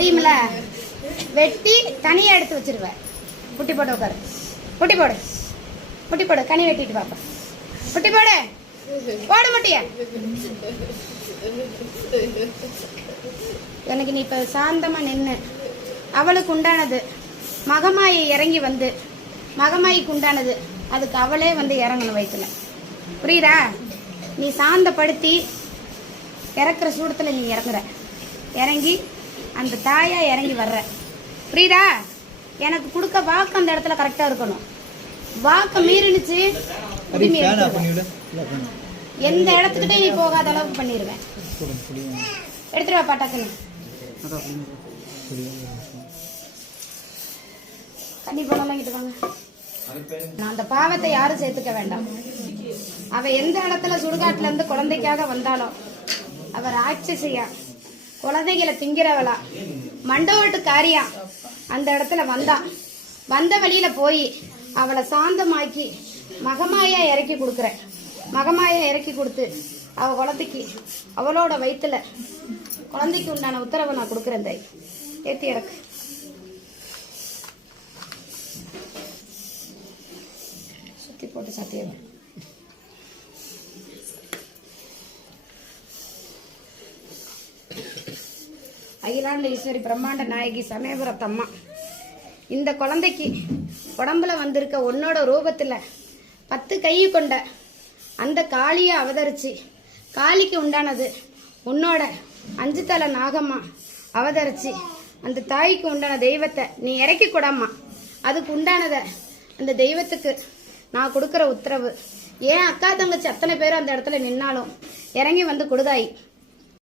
தெரியுமில, வெட்டி தனியாக எடுத்து வச்சிருவேன். குட்டி போட்டு உட்காரு, குட்டி போடு, குட்டி போடு, கனி வெட்டிட்டு பாப்பா, குட்டி போடு, போடு முட்டிய. எனக்கு நீ இப்போ சாந்தமாக நின்று அவளுக்கு உண்டானது மகமாயை இறங்கி வந்து மகமாய்க்கு உண்டானது அதுக்கு அவளே வந்து இறங்கணும் வயிற்றுல. புரியுதா? நீ சாந்தப்படுத்தி இறக்குற சூடத்தில் நீ இறங்கி அந்த தாயா இறங்கி வர்ற. புரியுதா? எனக்கு கொடுக்க வாக்கு அந்த இடத்துல கரெக்டாக இருக்கணும். வாக்கு மீறினுச்சு எந்த இடத்துக்கிட்டே நீ போகாத அளவுக்கு பண்ணிடுவேன். எடுத்துருவா பாட்டாக்குன்னு. தண்ணி போனாலும் கிட்ட வாங்க. நான் அந்த பாவத்தை யாரும் சேர்த்துக்க வேண்டாம். அவ எந்த இடத்துல சுடுகாட்டுல இருந்து குழந்தைக்காக வந்தாலும் அவ ராட்சசியா, குழந்தைகளை திங்கிறவளா, மண்டோட்டு காரியா அந்த இடத்துல வந்த வழியில போய் அவளை சாந்தமாக்கி மகமாயா இறக்கி கொடுக்குறேன். மகமாயா இறக்கி கொடுத்து அவ குழந்தைக்கு அவளோட வயிற்றுல குழந்தைக்கு உண்டான உத்தரவை நான் கொடுக்குறேன். தை ஏற்றி இறக்கு. சுத்தி போட்டு சத்தியம். அகிலாண்ட ஈஸ்வரி பிரம்மாண்ட நாயகி சமயபுரத்தம்மா, இந்த குழந்தைக்கு உடம்புல வந்திருக்க உன்னோட ரூபத்தில் 10 கை கொண்ட அந்த காளியை அவதரிச்சு, காளிக்கு உண்டானது உன்னோட 5 தலை நாகம்மா அவதரிச்சு அந்த தாய்க்கு உண்டான தெய்வத்தை நீ இறக்கி கூடாமா. அதுக்கு உண்டானதை அந்த தெய்வத்துக்கு நான் கொடுக்குற உத்தரவு. ஏன் அக்கா தங்கச்சி அத்தனை பேரும் அந்த இடத்துல நின்னாலும் இறங்கி வந்து கொடுதாயி.